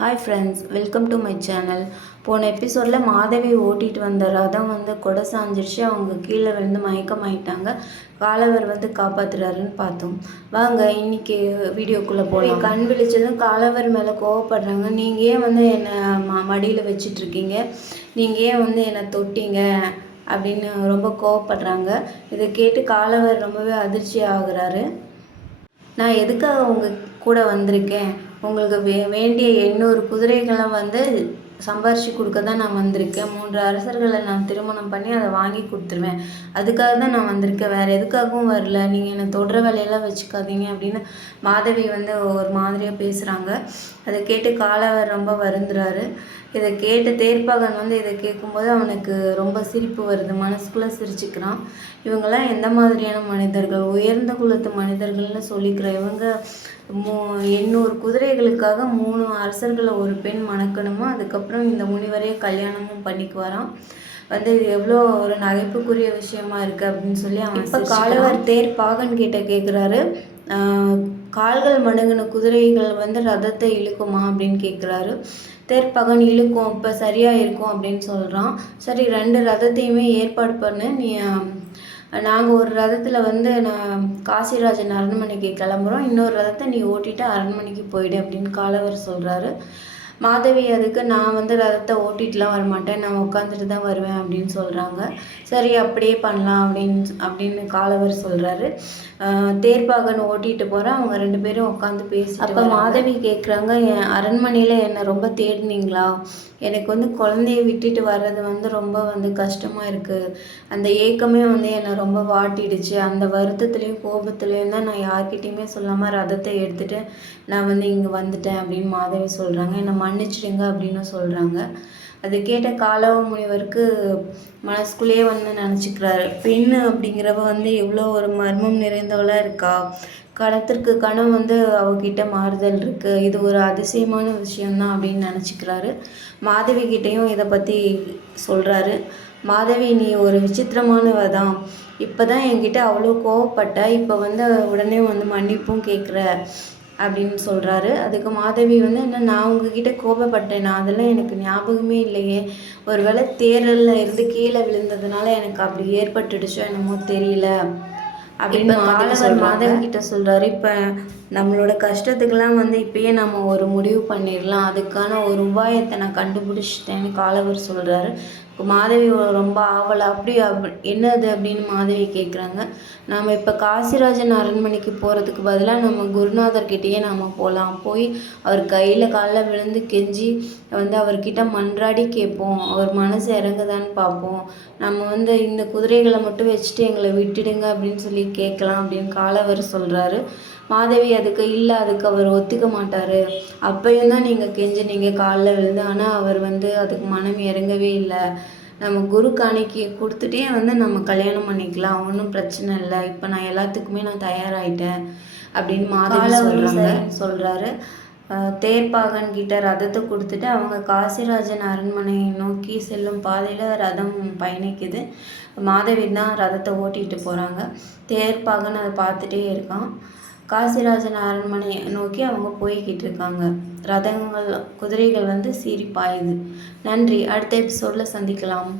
Hi friends welcome to my channel போன எபிசோடில் மாதவி ஓட்டிகிட்டு வந்த ரதம் வந்து கொடை சாஞ்சிருச்சு. அவங்க கீழே விழுந்து மயக்கமாயிட்டாங்க. காலவர் வந்து காப்பாற்றுறாருன்னு பார்த்தோம். வாங்க இன்னைக்கு வீடியோக்குள்ளே போய் கண் விழிச்சதும் காலவர் மேலே கோவப்படுறாங்க. நீங்கள் ஏன் வந்து என்னை ம மடியில் வச்சிட்ருக்கீங்க? நீங்கள் ஏன் வந்து என்னை தொட்டீங்க? அப்படின்னு ரொம்ப கோவப்படுறாங்க. இதை கேட்டு காலவர் ரொம்பவே அதிர்ச்சி ஆகுறாரு நான் எதுக்காக உங்கள் கூட வந்திருக்கேன்? உங்களுக்கு வே வேண்டிய எண்ணூறு குதிரைகளை வந்து சம்பாரித்து கொடுக்க தான் நான் வந்திருக்கேன். மூன்று அரசர்களை நான் திருமணம் பண்ணி அதை வாங்கி கொடுத்துருவேன். அதுக்காக தான் நான் வந்திருக்கேன். வேறு எதுக்காகவும் வரல. நீங்கள் என்னை தொடுற வேலையெல்லாம் வச்சுக்காதீங்க அப்படின்னு மாதவி வந்து ஒரு மாதிரியாக பேசுகிறாங்க அதை கேட்டு காலவர் ரொம்ப வருந்துறாரு. இதை கேட்டு தேர்ப்பாகன் வந்து இதை கேட்கும்போது அவனுக்கு ரொம்ப சிரிப்பு வருது. மனசுக்குள்ளே சிரிச்சுக்கிறான். இவங்கெல்லாம் எந்த மாதிரியான மனிதர்கள்? உயர்ந்த குலத்து மனிதர்கள்னு சொல்லிக்கிற இவங்க மூ எண்ணூறு குதிரைகளுக்காக மூணு அரசர்களை ஒரு பெண் மணக்கணுமோ? அதுக்கப்புறம் இந்த முனிவரே கல்யாணமும் பண்ணிக்குவாராம் வந்து இது எவ்வளோ ஒரு நகைப்புக்குரிய விஷயமா இருக்குது அப்படின்னு சொல்லி அவன் இப்போ காலவர் தேர் பாகன் கிட்ட கேட்குறாரு கால்கள் மடங்கின குதிரைகள் வந்து ரதத்தை இழுக்குமா அப்படின்னு கேட்குறாரு தேர்ப்பகன் இழுக்கும் இப்போ சரியாக இருக்கும் அப்படின்னு சொல்கிறான் சரி ரெண்டு ரதத்தையுமே ஏற்பாடு பண்ணு. நீ நாங்கள் ஒரு ரதத்தில் வந்து நான் காசிராஜன் அரண்மனைக்கு கிளம்புறோம். இன்னொரு ரதத்தை நீ ஓட்டிட்டு அரண்மனைக்கு போயிடு அப்படின்னு காலவர் சொல்கிறாரு மாதவி அதுக்கு நான் வந்து ரதத்தை ஓட்டிகிட்டுலாம் வரமாட்டேன். நான் உட்காந்துட்டு தான் வருவேன் அப்படின்னு சொல்கிறாங்க சரி அப்படியே பண்ணலாம் அப்படின்னு அப்படின்னு காலவர் சொல்கிறாரு தேர்ப்பாகன் ஓட்டிகிட்டு போகிறேன் அவங்க ரெண்டு பேரும் உட்காந்து பேசி அப்போ மாதவி கேட்குறாங்க என் அரண்மனையில் என்னை ரொம்ப தேடினீங்களா? எனக்கு வந்து குழந்தைய விட்டுட்டு வர்றது வந்து ரொம்ப வந்து கஷ்டமாக இருக்குது அந்த ஏக்கமே வந்து என்னை ரொம்ப வாட்டிடுச்சு. அந்த வருத்தத்துலேயும் கோபத்துலேயும் தான் நான் யார்கிட்டையுமே சொல்லாமல் ரதத்தை எடுத்துகிட்டு நான் வந்து இங்கே வந்துட்டேன் அப்படின்னு மாதவி சொல்கிறாங்க என்னை மன்னிச்சிடுங்க அப்படின்னு சொல்கிறாங்க அது கேட்ட காலவ முனிவருக்கு மனசுக்குள்ளேயே வந்து நினச்சிக்கிறாரு. பெண் அப்படிங்கிறவ வந்து எவ்வளோ ஒரு மர்மம் நிறைந்தவளாக இருக்கா? கணத்திற்கு கணம் வந்து அவகிட்ட மாறுதல் இருக்குது இது ஒரு அதிசயமான விஷயம்தான் அப்படின்னு நினச்சிக்கிறாரு. மாதவி கிட்டேயும் இதை பற்றி சொல்கிறாரு மாதவி நீ ஒரு விசித்திரமானவ தான் இப்போ தான் என்கிட்ட அவ்வளோ கோவப்பட்ட இப்போ வந்து உடனே வந்து மன்னிப்பும் கேட்குற அப்படின்னு சொல்கிறாரு அதுக்கு மாதவி வந்து என்ன நான் உங்ககிட்ட கோபப்பட்டேன். நான் அதெல்லாம் எனக்கு ஞாபகமே இல்லையே. ஒரு வேளை தேரலில் இருந்து கீழே விழுந்ததுனால எனக்கு அப்படி ஏற்பட்டுடுச்சோ என்னமோ தெரியல. அப்படின்னு மாதவர் மாதவி கிட்ட சொல்கிறாரு இப்போ நம்மளோட கஷ்டத்துக்கெல்லாம் வந்து இப்பயே நம்ம ஒரு முடிவு பண்ணிடலாம். அதுக்கான ஒரு உபாயத்தை நான் கண்டுபிடிச்சிட்டேன்னு காலவர் சொல்கிறாரு மாதவி ரொம்ப ஆவலை அப்படி அப் என்னது அப்படின்னு மாதவி கேட்குறாங்க நாம் இப்போ காசிராஜன் அரண்மனைக்கு போகிறதுக்கு பதிலாக நம்ம குருநாதர்கிட்டயே நாம் போகலாம் போய் அவர் கையில் காலில் விழுந்து கெஞ்சி வந்து அவர்கிட்ட மன்றாடி கேட்போம். அவர் மனசு இறங்குதான்னு பார்ப்போம். நம்ம வந்து இந்த குதிரைகளை மட்டும் வச்சுட்டு எங்களை விட்டுடுங்க அப்படின்னு சொல்லி கேட்கலாம் அப்படின்னு காலவர் சொல்கிறாரு மாதவி அதுக்கு இல்லை அதுக்கு அவர் ஒத்துக்க மாட்டார். அப்பையும் தான் நீங்கள் கெஞ்சினீங்க காலில் விழுந்து ஆனால் அவர் வந்து அதுக்கு மனம் இறங்கவே இல்லை. நம்ம குரு காணிக்கையை கொடுத்துட்டே வந்து நம்ம கல்யாணம் பண்ணிக்கலாம் ஒன்றும் பிரச்சனை இல்லை. இப்போ நான் எல்லாத்துக்குமே நான் தயாராகிட்டேன் அப்படின்னு மாதவி சொல்கிறாங்க சொல்கிறாரு தேர்ப்பாகன் கிட்ட ரதத்தை கொடுத்துட்டு அவங்க காசிராஜன் அரண்மனையை நோக்கி செல்லும் பாதையில் ரதம் பயணிக்குது. மாதவி தான் ரதத்தை ஓட்டிகிட்டு போகிறாங்க தேர்ப்பாகன் அதை பார்த்துட்டே இருக்கான். காசிராஜன் அரண்மனையை நோக்கி அவங்க போய்கிட்டு இருக்காங்க. ரதங்கள் குதிரைகள் வந்து சீறி பாயுது. நன்றி. அடுத்த எபிசோடில் சந்திக்கலாம்.